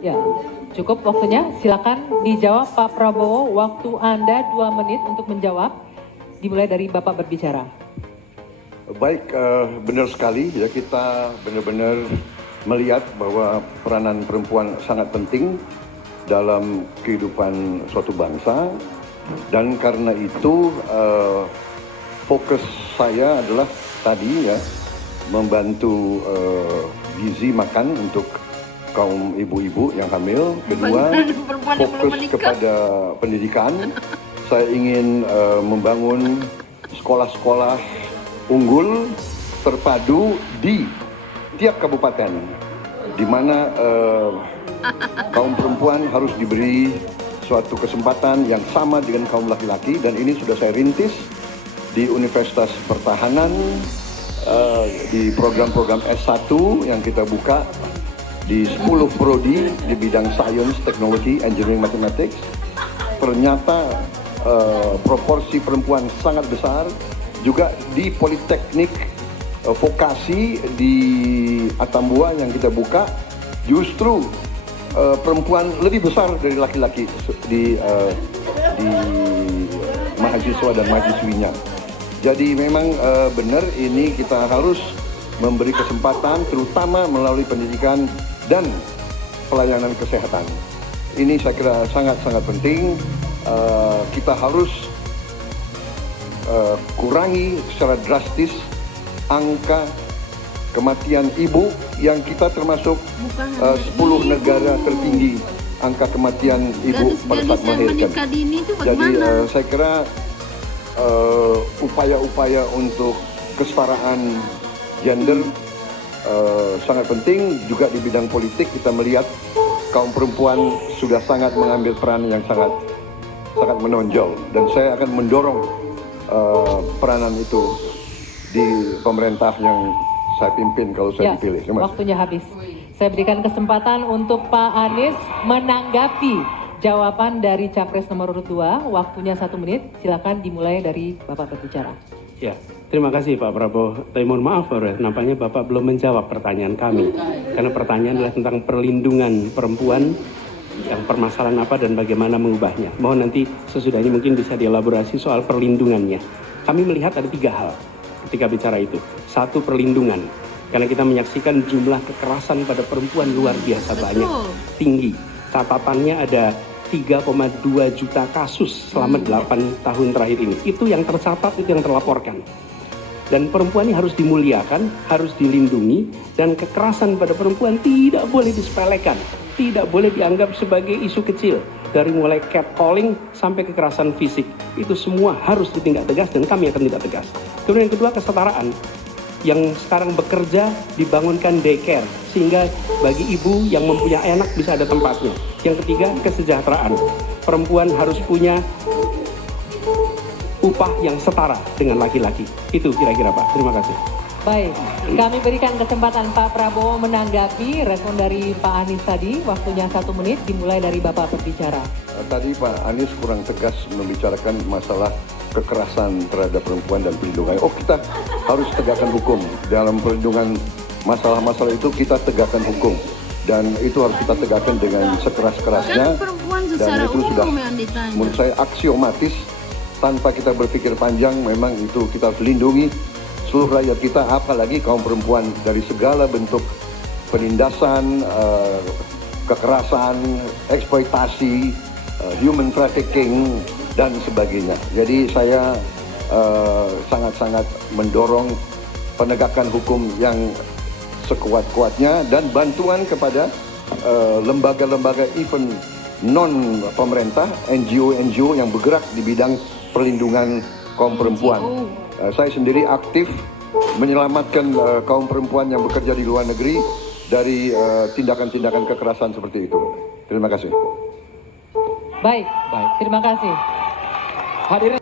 Ya, cukup waktunya. Silakan dijawab Pak Prabowo. Waktu Anda 2 menit untuk menjawab. Dimulai dari Bapak berbicara. Baik, benar sekali ya, kita benar-benar melihat bahwa peranan perempuan sangat penting dalam kehidupan suatu bangsa, dan karena itu fokus saya adalah tadi ya, membantu gizi makan untuk kaum ibu-ibu yang hamil. Kedua, fokus kepada pendidikan. Saya ingin membangun sekolah-sekolah unggul terpadu di tiap kabupaten, di mana kaum perempuan harus diberi suatu kesempatan yang sama dengan kaum laki-laki, dan ini sudah saya rintis di Universitas Pertahanan, di program-program S1 yang kita buka di 10 prodi di bidang Science, Technology, Engineering, Mathematics. Ternyata proporsi perempuan sangat besar. Juga di Politeknik Vokasi di Atambua yang kita buka, justru perempuan lebih besar dari laki-laki di mahasiswa dan mahasiswinya. Jadi memang benar, ini kita harus memberi kesempatan, terutama melalui pendidikan dan pelayanan kesehatan. Ini saya kira sangat-sangat penting. Kita harus kurangi secara drastis angka kematian ibu yang kita termasuk 10 negara tertinggi angka kematian ibu pada saat melahirkan. Jadi saya kira upaya-upaya untuk kesetaraan gender sangat penting. Juga di bidang politik kita melihat kaum perempuan sudah sangat mengambil peran yang sangat menonjol, dan saya akan mendorong peranan itu di pemerintah yang saya pimpin kalau saya dipilih. Waktunya habis. Saya berikan kesempatan untuk Pak Anies menanggapi jawaban dari Capres nomor urut 2. Waktunya 1 menit. Silakan dimulai dari Bapak berbicara. Ya, terima kasih Pak Prabowo. Tapi mohon maaf, nampaknya Bapak belum menjawab pertanyaan kami. Karena pertanyaan adalah tentang perlindungan perempuan, yang permasalahan apa dan bagaimana mengubahnya. Mohon nanti sesudah ini mungkin bisa dielaborasi soal perlindungannya. Kami melihat ada 3 hal ketika bicara itu. 1, perlindungan. Karena kita menyaksikan jumlah kekerasan pada perempuan luar biasa banyak, tinggi. Catatannya ada 3,2 juta kasus selama 8 tahun terakhir ini. Itu yang tercatat, itu yang terlaporkan. Dan perempuan ini harus dimuliakan, harus dilindungi, dan kekerasan pada perempuan tidak boleh disepelekan, tidak boleh dianggap sebagai isu kecil. Dari mulai catcalling sampai kekerasan fisik, itu semua harus ditindak tegas, dan kami akan tindak tegas. Kemudian yang kedua, kesetaraan. Yang sekarang bekerja dibangunkan daycare, sehingga bagi ibu yang mempunyai anak bisa ada tempatnya. Yang ketiga, kesejahteraan. Perempuan harus punya upah yang setara dengan laki-laki. Itu kira-kira Pak. Terima kasih. Baik, kami berikan kesempatan Pak Prabowo menanggapi respon dari Pak Anies tadi. Waktunya 1 menit, dimulai dari Bapak berbicara. Tadi Pak Anies kurang tegas membicarakan masalah kekerasan terhadap perempuan dan perlindungan. Kita harus tegakkan hukum. Dalam perlindungan masalah-masalah itu kita tegakkan hukum. Dan itu harus kita tegakkan dengan sekeras-kerasnya. Dan itu sudah menurut saya aksiomatis. Tanpa kita berpikir panjang, memang itu kita harus lindungi seluruh rakyat kita, apalagi kaum perempuan dari segala bentuk penindasan, kekerasan, eksploitasi, human trafficking, dan sebagainya. Jadi saya sangat-sangat mendorong penegakan hukum yang sekuat-kuatnya dan bantuan kepada lembaga-lembaga event non pemerintah, NGO yang bergerak di bidang perlindungan kaum perempuan. Saya sendiri aktif menyelamatkan kaum perempuan yang bekerja di luar negeri dari tindakan-tindakan kekerasan seperti itu. Terima kasih. Baik, terima kasih. Hadirin